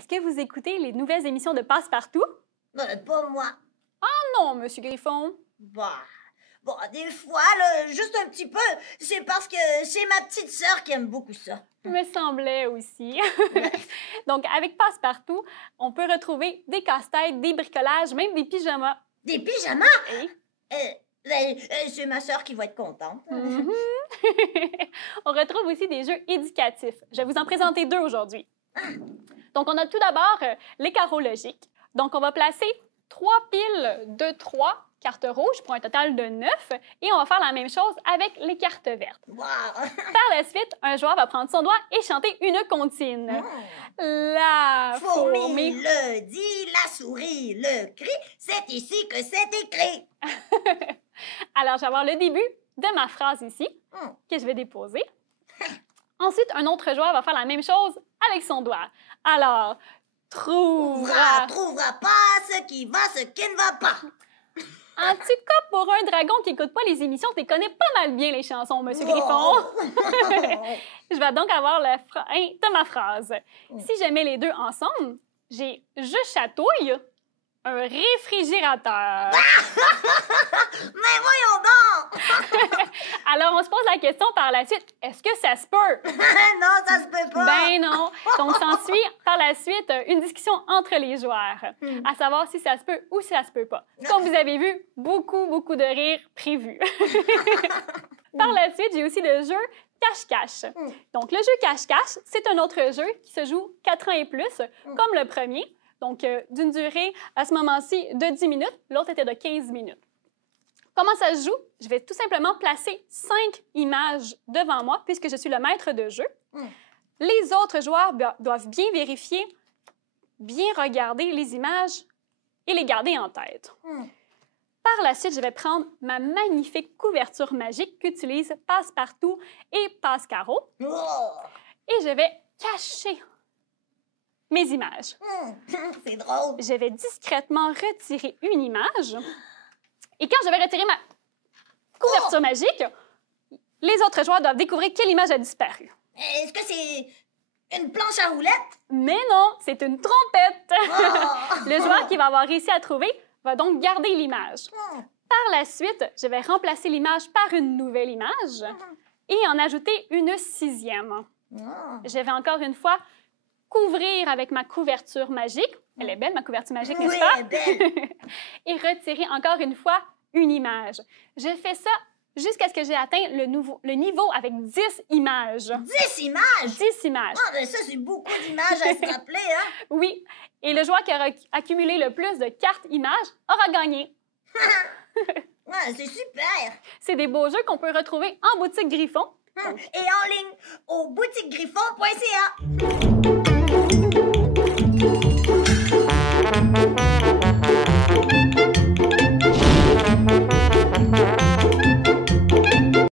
Est-ce que vous écoutez les nouvelles émissions de Passe-Partout? Pas moi. Non, Monsieur Griffon. Bah, bon, des fois, là, juste un petit peu, c'est parce que c'est ma petite sœur qui aime beaucoup ça. Me semblait aussi. Donc, avec Passe-Partout, on peut retrouver des casse-têtes, des bricolages, même des pyjamas. Des pyjamas? Oui. C'est ma sœur qui va être contente. Mhm. On retrouve aussi des jeux éducatifs. Je vais vous en présenter deux aujourd'hui. Donc, on a tout d'abord les carreaux logiques. Donc, on va placer 3 piles de 3 cartes rouges pour un total de 9 et on va faire la même chose avec les cartes vertes. Wow. Par la suite, un joueur va prendre son doigt et chanter une comptine. La fourmi le dit, la souris le crie, c'est ici que c'est écrit. Alors, je vais avoir le début de ma phrase ici, que je vais déposer. Ensuite, un autre joueur va faire la même chose avec son doigt. Alors, trouvera pas ce qui va, ce qui ne va pas. En tout cas, pour un dragon qui n'écoute pas les émissions, tu connais pas mal bien les chansons, Monsieur Griffon. Je vais donc avoir la fin de ma phrase. Si je mets les deux ensemble, j'ai « je chatouille » un réfrigérateur. Mais voyons donc! Alors, on se pose la question par la suite, est-ce que ça se peut? Non, ça se peut pas! Ben non! Donc, s'ensuit par la suite une discussion entre les joueurs, à savoir si ça se peut ou si ça se peut pas. Comme vous avez vu, beaucoup de rires prévus. Par la suite, j'ai aussi le jeu cache-cache. Donc, le jeu cache-cache, c'est un autre jeu qui se joue 4 ans et plus, comme le premier. Donc, d'une durée, à ce moment-ci, de 10 minutes. L'autre était de 15 minutes. Comment ça se joue? Je vais tout simplement placer 5 images devant moi, puisque je suis le maître de jeu. Les autres joueurs doivent bien vérifier, bien regarder les images et les garder en tête. Par la suite, je vais prendre ma magnifique couverture magique qu'utilisent Passe-Partout et Passe-Carreau. Et je vais cacher mes images. C'est drôle. Je vais discrètement retirer une image. Et quand je vais retirer ma couverture magique, les autres joueurs doivent découvrir quelle image a disparu. Est-ce que c'est une planche à roulettes? Mais non, c'est une trompette. Le joueur qui va avoir réussi à trouver va donc garder l'image. Par la suite, je vais remplacer l'image par une nouvelle image et en ajouter une 6e. Je vais encore une fois couvrir avec ma couverture magique. Elle est belle, ma couverture magique, n'est-ce pas? Oui, elle est belle. Et retirer encore une fois une image. Je fais ça jusqu'à ce que j'ai atteint le niveau avec 10 images. 10 images? 10 images. Ah, ben ça, c'est beaucoup d'images à se rappeler, hein? Oui. Et le joueur qui aura accumulé le plus de cartes images aura gagné. Ouais, c'est super! C'est des beaux jeux qu'on peut retrouver en boutique Griffon. Et en ligne au boutiquegriffon.ca.